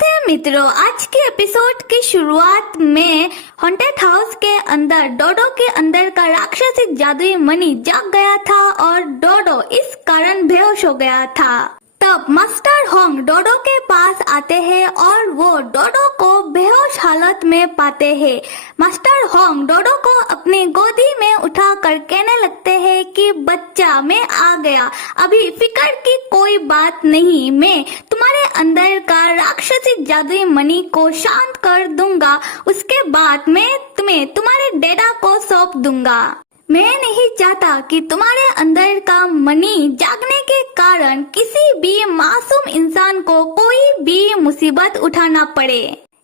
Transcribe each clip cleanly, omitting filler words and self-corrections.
सुप्रभात है मित्रों। आज के एपिसोड की शुरुआत में हॉन्टेड हाउस के अंदर डोडो के अंदर का राक्षसी जादुई मणि जाग गया था और डोडो इस कारण बेहोश हो गया था। तब मास्टर होंग डोडो के पास आते हैं और वो डोडो को बेहोश हालत में पाते हैं। मास्टर होंग डोडो को अपनी गोदी में उठाकर कहने लगते हैं कि बच्चा मैं आ गया, अभी फिक्र की कोई बात नहीं, मैं तुम्हारे अंदर का राक्षसी जादुई मणि को शांत कर दूंगा, उसके बाद मैं तुम्हें तुम्हारे डेरा को सौंप दूंगा। मैं नहीं चाहता कि तुम्हारे अंदर का मणि जागने के कारण किसी भी मासूम इंसान को कोई भी मुसीबत उठाना पड़े।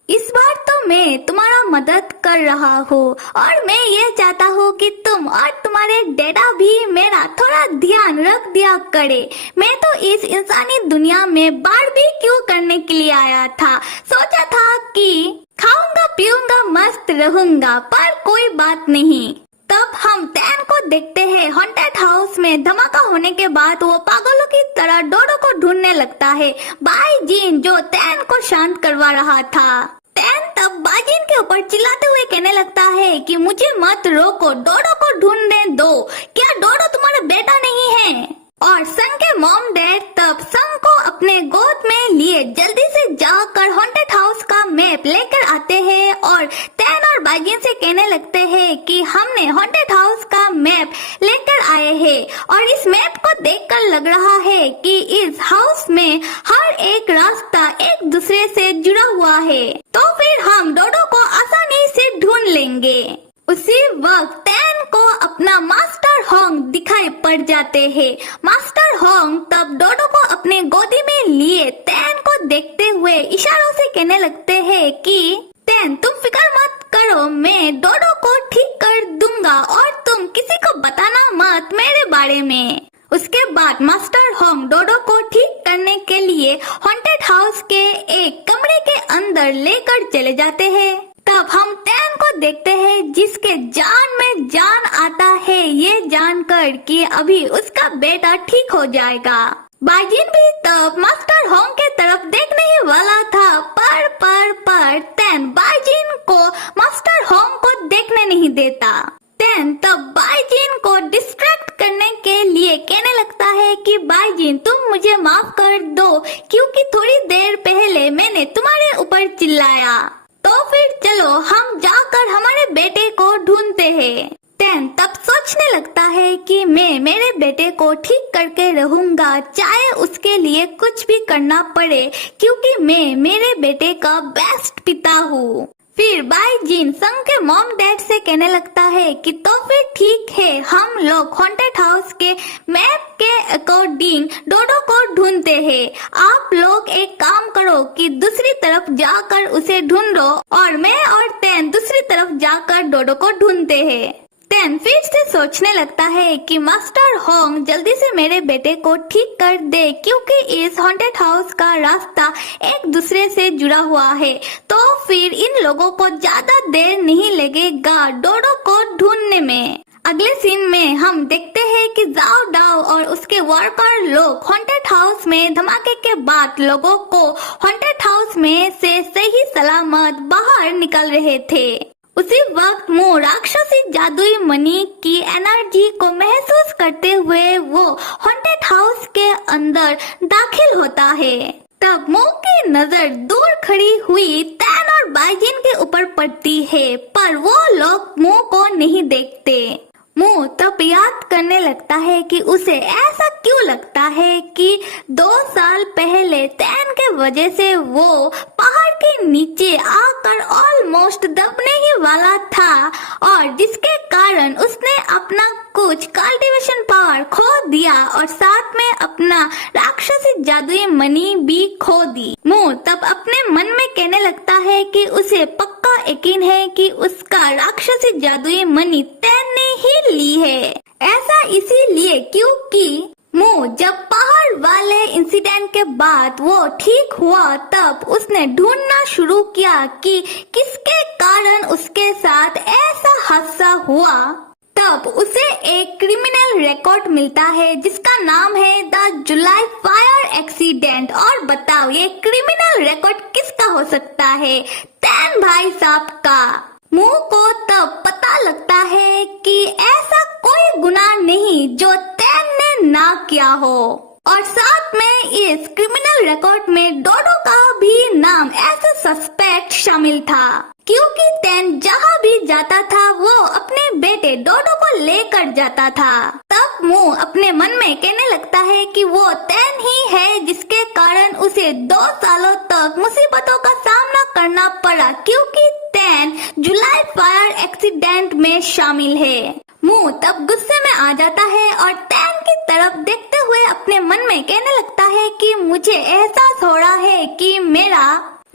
इस बार तो मैं तुम्हारा मदद कर रहा हूँ और मैं ये चाहता हूँ कि तुम और तुम्हारे डेरा भी मेरा थोड़ा ध्यान रख दिया करे। मैं तो इस इंसानी दुनिया में बारबेक्यू करने के लिए आया था, सोचा था कि खाऊंगा पीऊंगा मस्त रहूंगा, पर कोई बात नहीं। तब हम तैन को देखते हैं। हॉन्टेड हाउस में धमाका होने के बाद वो पागलों की तरह डोडो को ढूंढने लगता है। बाई जीन जो तैन को शांत करवा रहा था। तैन तब बाजिन के ऊपर चिल्लाते हुए कहने लगता है कि मुझे मत रोको, डोडो को ढूंढने दो। क्या डोडो तुम्हारा बेटा नहीं है? और संग के मॉम डैड तब संग को अपने गोद में लिए जल्दी से जाकर हॉन्टेड हाउस का मैप लेकर आते हैं और तैन और बाजिन से कहने लगते हैं कि हमने हॉन्टेड हाउस का मैप लेकर आए हैं और इस मैप को देखकर लग रहा है कि इस हाउस में हर एक रास्ता एक दूसरे से जुड़ा हुआ है, तो फिर हम डोडो को आसानी से ढूंढ लेंगे। उसी वक्त तैन को अपना मास्टर होंग दिखाई पड़ जाते हैं। मास्टर होंग तब डोडो को अपने गोदी में लिए तैन को देखते हुए इशारों से कहने लगते हैं कि तैन तुम फिक्र मत करो, मैं डोडो को ठीक कर दूंगा और तुम किसी को बताना मत मेरे बारे में। उसके बाद मास्टर होंग डोडो को ठीक करने के लिए हॉन्टेड हाउस के एक कमरे के अंदर लेकर चले जाते हैं। तब हम तैन को देखते हैं जिसके जान में जान आता है ये जानकर कि अभी उसका बेटा ठीक हो जाएगा। बाजिन भी तब मास्टर होंग के तरफ देखने ही वाला था, पर तैन बाजिन को मास्टर होंग को देखने नहीं देता। तैन तब बाइजिन को डिस्ट्रैक्ट करने के लिए कहने लगता है कि बाइजिन तुम मुझे माफ कर दो, क्योंकि थोड़ी देर पहले मैंने तुम्हारे ऊपर चिल्लाया। तो फिर चलो हम जाकर हमारे बेटे को ढूंढते हैं। तैन तब सोचने लगता है कि मैं मेरे बेटे को ठीक करके रहूंगा, चाहे उसके लिए कुछ भी करना पड़े, क्योंकि मैं मेरे बेटे का बेस्ट पिता हूँ। फिर बाइजिन संग के मॉम डैड से कहने लगता है कि तो फिर ठीक है, हम लोग हॉन्टेड हाउस के मैप के अकॉर्डिंग डोडो को ढूंढते हैं। आप लोग एक काम करो कि दूसरी तरफ जाकर उसे ढूंढो और मैं और तैन दूसरी तरफ जाकर डोडो को ढूंढते हैं। तैन फिर से सोचने लगता है कि मास्टर होंग जल्दी से मेरे बेटे को ठीक कर दे, क्योंकि इस हॉन्टेड हाउस का रास्ता एक दूसरे से जुड़ा हुआ है, तो फिर इन लोगों को ज्यादा देर नहीं लगेगा डोडो को ढूंढने में। अगले सीन में हम देखते हैं कि जाओ डाओ और उसके वर्कर लोग हॉन्टेड हाउस में धमाके के बाद लोगों को हॉन्टेड हाउस में से सही सलामत बाहर निकल रहे थे। उसी वक्त मुंह राक्षसी जादुई मणि की एनर्जी को महसूस करते हुए वो हॉन्टेड हाउस के अंदर दाखिल होता है। तब मुंह की नजर दूर खड़ी हुई तैन और बाइजिन के ऊपर पड़ती है, पर वो लोग मुंह को नहीं देखते। मुंह तब याद करने लगता है कि उसे ऐसा क्यों लगता है कि 2 साल पहले तैन के वजह से वो पहाड़ के नीचे आकर ऑलमोस्ट दबने ही वाला था और जिसके कारण उसने अपना कुछ कल्टीवेशन पावर खो दिया और साथ में अपना राक्षसी जादुई मणि भी खो दी। मुंह तब अपने मन में कहने लगता है कि उसे पक्का यकीन है कि उसका राक्षसी जादुई मणि तैन ने ही ली है। ऐसा इसीलिए क्योंकि मुंह जब पहाड़ वाले इंसिडेंट के बाद वो ठीक हुआ तब उसने ढूंढना शुरू किया कि किसके कारण उसके साथ ऐसा हादसा हुआ। तब उसे एक क्रिमिनल रिकॉर्ड मिलता है जिसका नाम है द जुलाई फायर एक्सीडेंट। और बताओ ये क्रिमिनल रिकॉर्ड किसका हो सकता है तैन भाई साहब का। मू को तब पता लगता है कि ऐसा कोई गुनाह नहीं जो तैन ने ना किया हो, और साथ में इस क्रिमिनल रिकॉर्ड में डोडो का भी नाम ऐसा सस्पेक्ट शामिल था, क्योंकि तैन जहाँ भी जाता था वो अपने बेटे डोडो को लेकर जाता था। तब मू अपने मन में कहने लगता है कि वो तैन ही है जिसके कारण उसे 2 सालों तक मुसीबतों का सामना करना पड़ा, क्योंकि तैन जुलाई फायर एक्सीडेंट में शामिल है। मू तब गुस्से में आ जाता है और तैन की तरफ देखते हुए अपने मन में कहने लगता है कि मुझे एहसास हो रहा है कि मेरा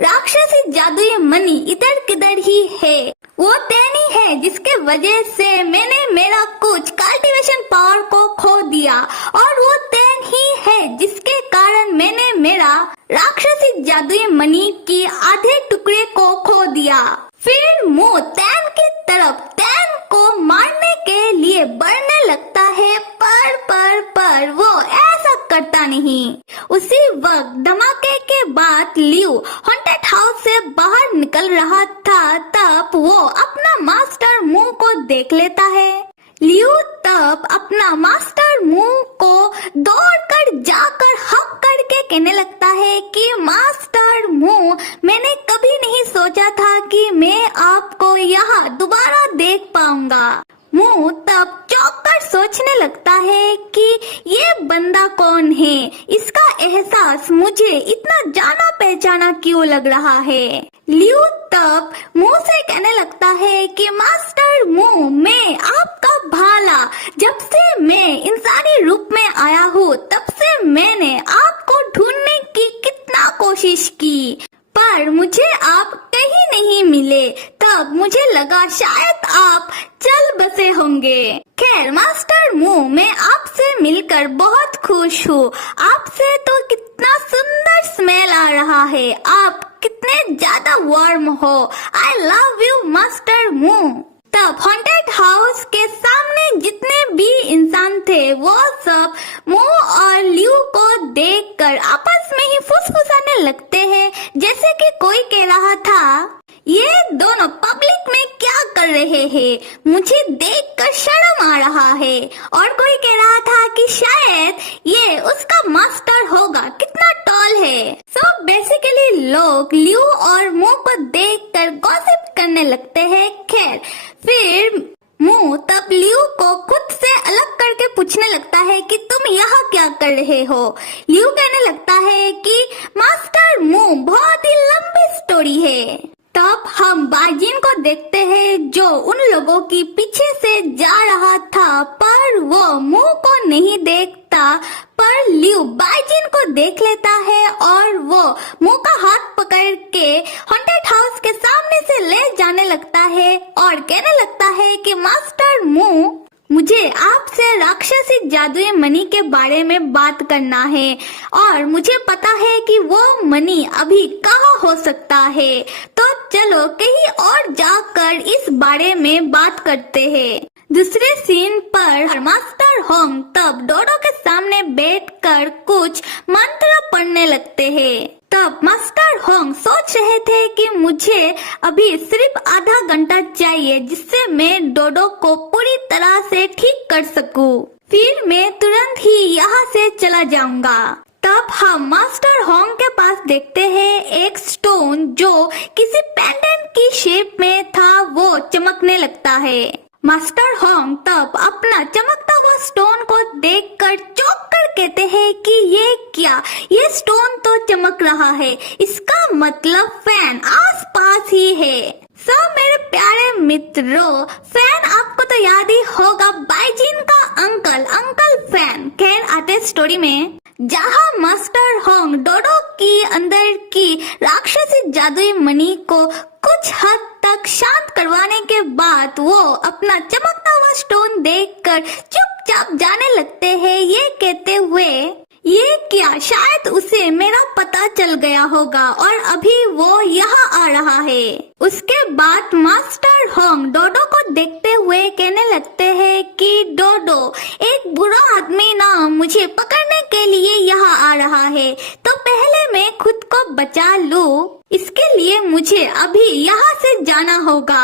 राक्षसी जादुई मनी इधर किधर ही है। वो तैन ही है जिसके वजह से मैंने मेरा कुछ कल्टीवेशन पावर को खो दिया, और वो तैन ही है जिसके कारण मैंने मेरा राक्षसी जादुई मनी की आधे टुकड़े को खो दिया। फिर मू तैन की तरफ तैन को मारने के लिए बढ़ने लगता है, पर वो ऐसा करता नहीं। उसी वक्त धमाके के बाद लियो हॉन्टेड हाउस से बाहर निकल रहा था, तब वो अपना मास्टर मू को देख लेता है। लियो तब अपना मास्टर मू को दौड़कर जाकर हक करके कहने लगता है कि मास्टर मू, मैंने कभी नहीं सोचा था कि मैं आपको यहाँ दोबारा देख पाऊंगा। मू तब चौंककर सोचने लगता है कि ये बंदा कौन है, इसका एहसास मुझे इतना जाना पहचाना क्यों लग रहा है। लियो तब मुंह से कहने लगता है कि मास्टर मू, मैं आपका भाला, जब से मैं इंसानी रूप में आया हूँ तब से मैंने आपको ढूंढने की कितना कोशिश की, पर मुझे आप कहीं नहीं मिले। तब मुझे लगा शायद आप चल बसे होंगे। खैर मास्टर मू, मैं आपसे मिलकर बहुत खुश हूँ। आपसे तो कितना सुंदर स्मेल आ रहा है, आप कितने ज्यादा वार्म हो। आई लव यू मास्टर मू। तब हॉन्टेड हाउस के सामने जितने भी इंसान थे वो सब मू और लियो को देखकर आपस में ही फुसफुसाने लगते हैं, जैसे कि कोई कह रहा था, ये दोनों पब्लिक में क्या कर रहे हैं, मुझे देखकर शर्म आ रहा है। और कोई कह रहा था कि शायद ये उसका मास्टर होगा, कितना टॉल है। सो बेसिकली लोग लियो और मू को देखकर गॉसिप करने लगते हैं। खैर फिर मू तब लियो को खुद से अलग करके पूछने लगता है कि तुम यहाँ क्या कर रहे हो। लियो कहने लगता है कि मास्टर मू, बहुत ही लंबी स्टोरी है। तब हम बाइजिन को देखते हैं जो उन लोगों की पीछे से जा रहा था, पर वो मुंह को नहीं देखता, पर लियो बाइजिन को देख लेता है और वो मुंह का हाथ पकड़ के हॉन्टेड हाउस के सामने से ले जाने लगता है और कहने लगता है कि मास्टर मू, मुझे आपसे राक्षसी जादुई मनी के बारे में बात करना है, और मुझे पता है कि वो मनी अभी कहाँ हो सकता है। तो चलो कहीं और जाकर इस बारे में बात करते हैं। दूसरे सीन पर मास्टर होंग तब डोडो के सामने बैठकर कुछ मंत्र पढ़ने लगते हैं। तब मास्टर होंग सोच रहे थे कि मुझे अभी सिर्फ आधा घंटा चाहिए जिससे मैं डोडो को पूरी तरह से ठीक कर सकूं। फिर मैं तुरंत ही यहाँ से चला जाऊंगा। तब हम मास्टर होंग के पास देखते हैं एक स्टोन जो किसी पेंडेंट की शेप में था, वो चमकने लगता है। मास्टर होंग तब अपना चमकता हुआ स्टोन को देखकर चौंक कर कहते हैं कि ये क्या, ये स्टोन तो चमक रहा है, इसका मतलब फैन आसपास ही है। सब मेरे प्यारे मित्रों, फैन आपको तो याद ही होगा, बाइजिन का अंकल फैन। खैर आते स्टोरी में, जहाँ मास्टर होंग डोडो की अंदर की राक्षसी जादुई मणि को कुछ हद तक शांत करवाने के बाद वो अपना चमकता हुआ स्टोन देखकर चुपचाप जाने लगते हैं, ये कहते हुए, ये क्या, शायद उसे मेरा पता चल गया होगा और अभी वो यहाँ आ रहा है। उसके बाद मास्टर होंग डोडो को देखते हुए कहने लगते हैं कि डोडो, एक बुरा आदमी ना मुझे पकड़ने के लिए यहाँ आ रहा है, तो पहले मैं खुद को बचा लूं, इसके लिए मुझे अभी यहाँ से जाना होगा।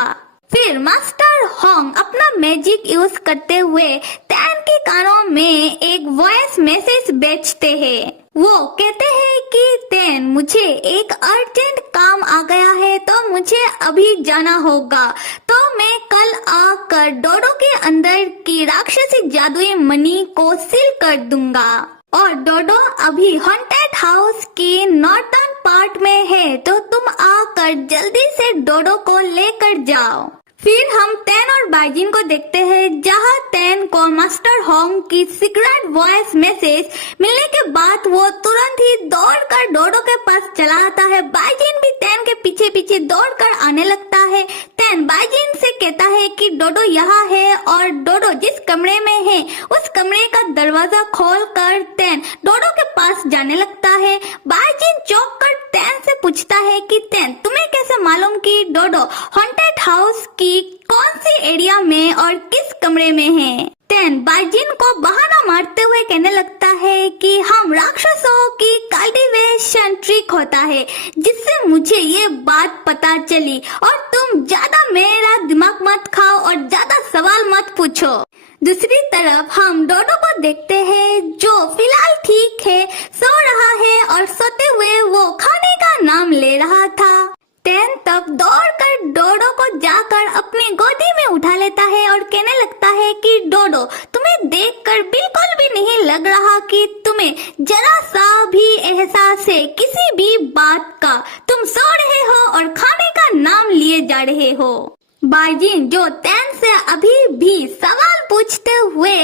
फिर मास्टर होंग अपना मैजिक यूज करते हुए तैन के कानों में एक वॉइस मैसेज भेजते हैं। वो कहते हैं कि तैन, मुझे एक अर्जेंट काम आ गया है तो मुझे अभी जाना होगा, तो मैं कल आकर डोडो के अंदर की राक्षसी जादुई मणि को सील कर दूंगा। और डोडो अभी हॉन्टेड हाउस की नॉर्थर्न पार्ट में है, तो तुम आकर जल्दी से डोडो को लेकर जाओ। फिर हम तैन और बाइजिन को देखते हैं, जहां तैन को मास्टर होंग की सीक्रेट वॉइस मैसेज मिलने के बाद वो तुरंत ही दौड़कर डोडो के पास चला आता है। बाइजिन भी तैन के पीछे पीछे दौड़कर आने लगता है। तैन बाइजिन से कहता है कि डोडो यहाँ है, और डोडो जिस कमरे में है उस कमरे का दरवाजा खोलकर तैन डोडो के पास जाने लगता है। बाइजिन चौंक कर तैन से पूछता है कि तैन, तुम्हें कैसे मालूम कि डोडो हॉन्टेड हाउस की कौन सी एरिया में और किस कमरे में है? तैन बाइजिन को बहाना मारते हुए कहने लगता है कि हम राक्षसों की कल्टीवेशन ट्रिक होता है जिससे मुझे ये बात पता चली, और तुम ज्यादा मेरा दिमाग मत खाओ और ज्यादा सवाल मत पूछो। दूसरी तरफ हम डोडो को देखते हैं, जो फिलहाल ठीक है, सो रहा है, और सोते हुए वो खाने का नाम ले रहा था। तैन तब दौड़कर डोडो को जाकर अपनी गोदी में उठा लेता है और कहने लगता है कि डोडो, तुम्हें देखकर बिल्कुल भी नहीं लग रहा कि तुम्हें जरा सा भी एहसास है किसी भी बात का। तुम सो रहे हो और खाने का नाम लिए जा रहे हो। बाइजिन, जो तैन से अभी भी सवाल पूछते हुए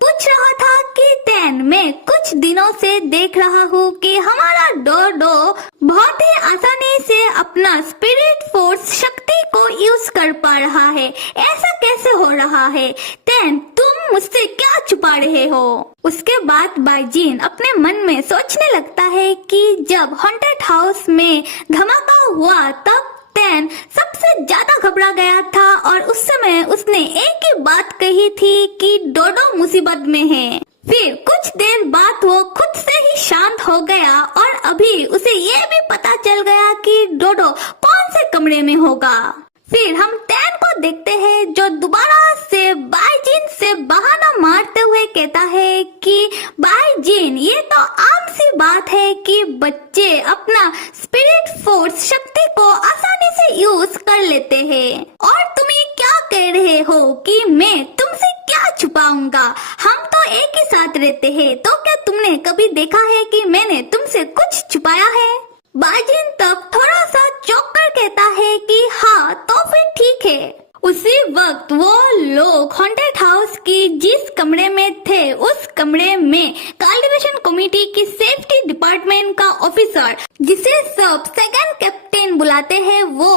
पूछ रहा था कि तैन, मैं कुछ दिनों से देख रहा हूँ कि हमारा डोडो बहुत ही आसानी से अपना स्पिरिट फोर्स शक्ति को यूज कर पा रहा है। ऐसा कैसे हो रहा है? तैन, तुम मुझसे क्या छुपा रहे हो? उसके बाद बाइजिन अपने मन में सोचने लगता है कि जब हॉन्टेड हाउस में धमाका हुआ तब तैन सबसे ज्यादा घबरा गया था, और उस समय उसने एक ही बात कही थी कि डोडो मुसीबत में है। फिर कुछ देर बाद वो खुद से ही शांत हो गया, और अभी उसे ये भी पता चल गया कि डोडो कौन से कमरे में होगा। फिर हम तैन को देखते हैं, जो दोबारा से बाइजिन से बहाना मारते हुए कहता है कि बाइजिन, ये तो आम सी बात है कि बच्चे अपना स्पिरिट फोर्स शक्ति को आसानी से यूज कर लेते हैं, और तुम ये क्या कह रहे हो कि मैं तुमसे क्या छुपाऊंगा? हम तो एक ही साथ रहते हैं, तो क्या तुमने कभी देखा है कि मैंने तुमसे कुछ छुपाया है? बाइजिन तब थोड़ा सा चौंक कर कहता है कि हाँ, तो फिर ठीक है। उसी वक्त वो लोग हॉन्टेड हाउस की जिस कमरे में थे उस कमरे में कल्टीवेशन कमेटी की सेफ्टी डिपार्टमेंट का ऑफिसर, जिसे सब सेकंड कैप्टन बुलाते हैं, वो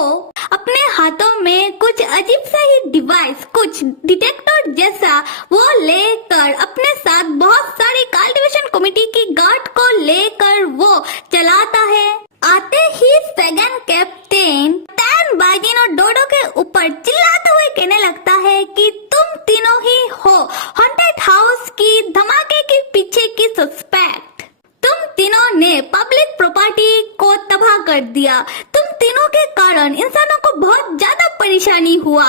अपने हाथों में कुछ अजीब सा ही डिवाइस, कुछ डिटेक्टर जैसा, वो लेकर अपने साथ बहुत सारी कल्टीवेशन कमेटी की गार्ड को लेकर वो चलाता है। आते ही सेकंड कैप्टन तैन, बाइजिन और डोडो के ऊपर चिल्लाते हुए कहने लगता है कि तुम तीनों ही हो हॉन्टेड हाउस की धमाके के पीछे की सस्पेक्ट। तुम तीनों ने पब्लिक प्रॉपर्टी को तबाह कर दिया। तुम तीनों के कारण इंसानों को बहुत ज्यादा परेशानी हुआ,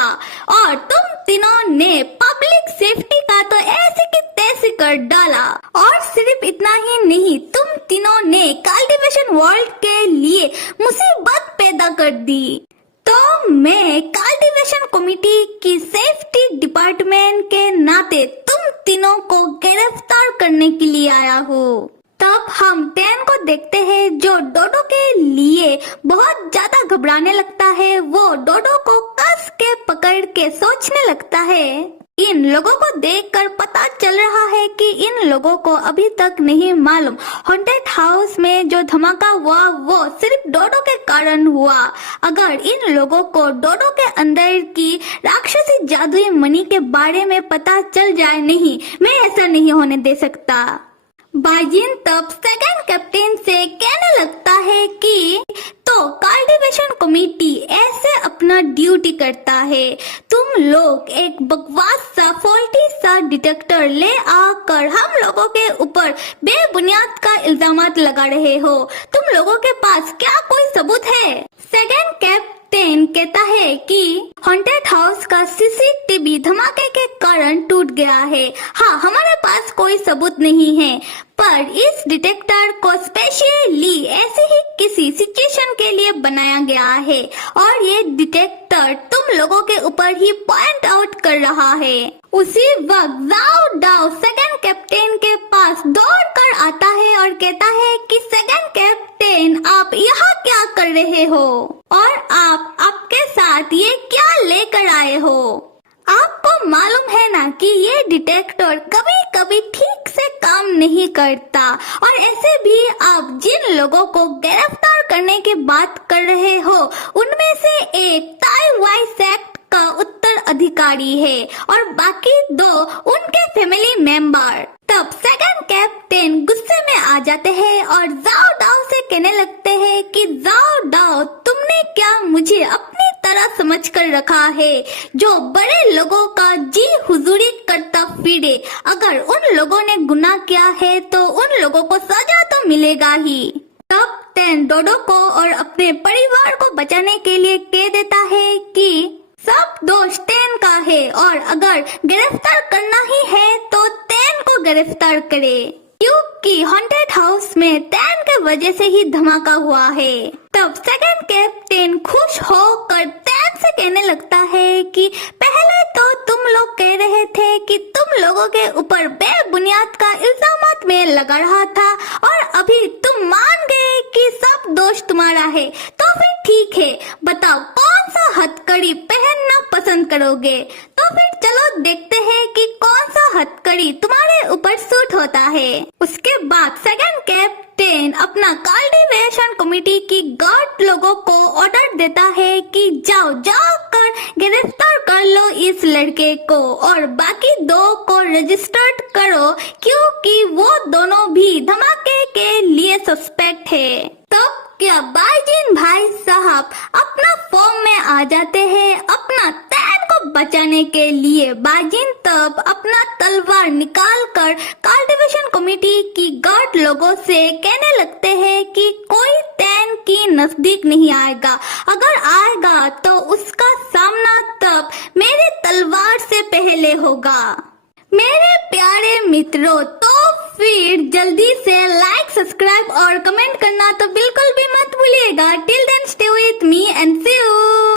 और तुम तीनों ने पब्लिक सेफ्टी का तो ऐसे की तैसे कर डाला। और सिर्फ इतना ही नहीं, तुम तीनों ने कल्टीवेशन वर्ल्ड के लिए मुसीबत पैदा कर दी। तो मैं कल्टीवेशन कमेटी की सेफ्टी डिपार्टमेंट के नाते तुम तीनों को गिरफ्तार करने के लिए आया हूँ। तब हम तैन को देखते हैं, जो डोडो के लिए बहुत ज्यादा घबराने लगता है। वो डोडो को कस के पकड़ के सोचने लगता है। इन लोगों को देखकर पता चल रहा है कि इन लोगों को अभी तक नहीं मालूम हॉन्टेड हाउस में जो धमाका हुआ वो सिर्फ डोडो के कारण हुआ। अगर इन लोगों को डोडो के अंदर की राक्षसी जादुई मणि के बारे में पता चल जाए, नहीं, मैं ऐसा नहीं होने दे सकता। बाइजिन तब सेकंड कैप्टन से कहने लगता है कि तो कल्टीवेशन कमेटी ऐसे अपना ड्यूटी करता है। तुम लोग एक बकवास सा फॉल्टी सा डिटेक्टर ले आकर हम लोगों के ऊपर बेबुनियाद का इल्जामात लगा रहे हो। तुम लोगों के पास क्या कोई सबूत है? सेकंड कैप्टन कहता है कि हॉन्टेड हाउस का सीसीटीवी धमाके के कारण टूट गया है। हाँ, हमारे पास कोई सबूत नहीं है, पर इस डिटेक्टर को स्पेशली ऐसे ही किसी सिचुएशन के लिए बनाया गया है और ये डिटेक्टर तुम लोगों के ऊपर ही पॉइंट आउट कर रहा है। उसी वक्त जाओ डाओ सेकंड कैप्टन के पास दौड़कर आता है और कहता है कि सेकंड कैप्टन, आप यहाँ क्या कर रहे हो और आप आपके साथ ये क्या लेकर आए हो? आपको मालूम है ना कि ये डिटेक्टर कभी कभी ठीक से काम नहीं करता और ऐसे भी आप जिन लोगों को गिरफ्तार करने की बात कर रहे हो उनमें से एक ताई वाइस एक्ट का उत्तराधिकारी है और बाकी दो उनके फैमिली मेंबर। तब सेकंड कैप्टन गुस्से में आ जाते हैं और जाओ डाओ से कहने लगते हैं कि जाओ डाओ, तुमने क्या मुझे अपनी तरह समझ कर रखा है जो बड़े लोगों का जी हुजूरी करता फिरे? अगर उन लोगों ने गुनाह किया है तो उन लोगों को सजा तो मिलेगा ही। तब टैन डोडो को और अपने परिवार को बचाने के लिए कह देता है कि सब दोष टैन का है और अगर गिरफ्तार करना ही है तो टैन को गिरफ्तार करे, क्योंकि हॉन्टेड हाउस में टैन के वजह से ही धमाका हुआ है। तब सेकंड कैप्टन खुश होकर टैन से कहने लगता है कि पहले तो तुम लोग कह रहे थे कि तुम लोगों के ऊपर बेबुनियाद का इल्जामात में लगा रहा था और अभी तुम मान गए कि सब दोष तुम्हारा है, तो फिर ठीक है, बताओ कौन सा हथकड़ी पहनना पसंद करोगे? तो फिर चलो देखते हैं कि कौन सा हथकड़ी तुम्हारे ऊपर सूट होता है। उसके बाद सेकंड कैप्टन अपना कल्टीवेशन कमेटी की गार्ड लोगों को ऑर्डर देता है कि जाओ जाकर गिरफ्तार कर लो इस लड़के को और बाकी दो को रजिस्टर्ड करो, क्योंकि वो दोनों भी धमाके के लिए सस्पेक्ट है। तो क्या बाइजिन भाई साहब अपना फॉर्म में आ जाते हैं अपना टैन को बचाने के लिए। बाइजिन तब अपना तलवार निकालकर कल्टीवेशन कमेटी की गार्ड लोगों से कहने लगते हैं कि कोई टैन की नजदीक नहीं आएगा, अगर आएगा तो उसका सामना तब मेरे तलवार से पहले होगा। मेरे प्यारे मित्रों, तो फिर जल्दी से लाइक, सब्सक्राइब और कमेंट करना तो बिल्कुल भी मत भूलिएगा। Till then stay with me and see you.